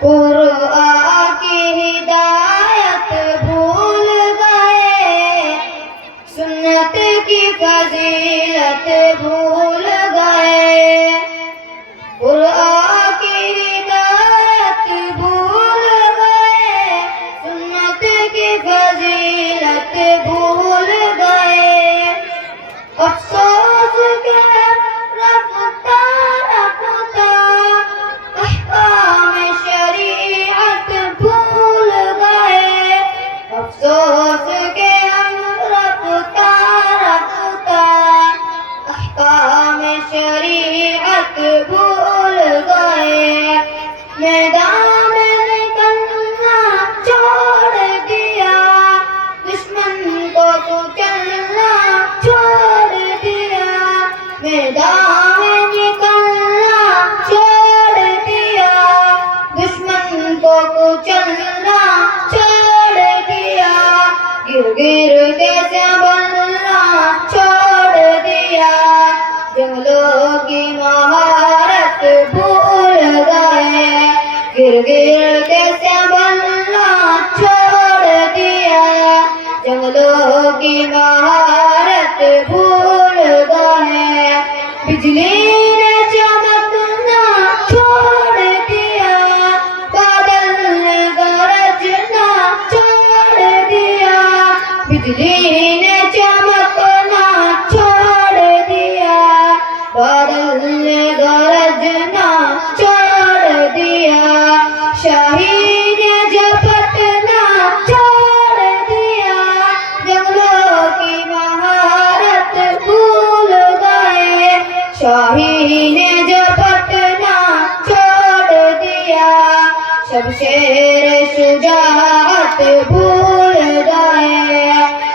कुरान की हिदायत भूल गए, सुन्नत की फजीलत भूल गए। कुरान की हिदायत भूल गए, सुन्नत की फजीलत भूल गए। अफसोस के रफ्ता रफ्ता अहकाम शरीयत भूल गए। अफसोस के हम रफ्ता रफ्ता अहकाम शरीयत भूल गए। मैदान निकलना छोड़ दिया, दुश्मन को कुचलना छोड़ दिया। मैदान निकलना छोड़ दिया, दुश्मन को कुचलना छोड़ दिया। गिर गिर के संभलना छोड़ दिया, जंगलों की महारत भूल गए। गिर गिर के संभलना छोड़ दिया, जंगलों की महारत भूल गए। बिजली ने चमकना छोड़ दिया, बादल ने गरजना छोड़ दिया। बिजली ने चमकना छोड़ दिया, बादल ने गरजना छोड़ दिया। शाही ने झपटना छोड़ दिया, जंगलों की महारत भूल गए। शाही ने झपटना छोड़ दिया, शमशेर शुजाअत भूल गए।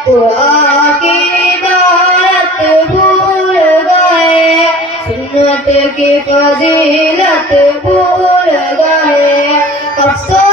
कुरान की हिदायत भूल गए, सुन्नत की फजीलत भूल गए। अफसोस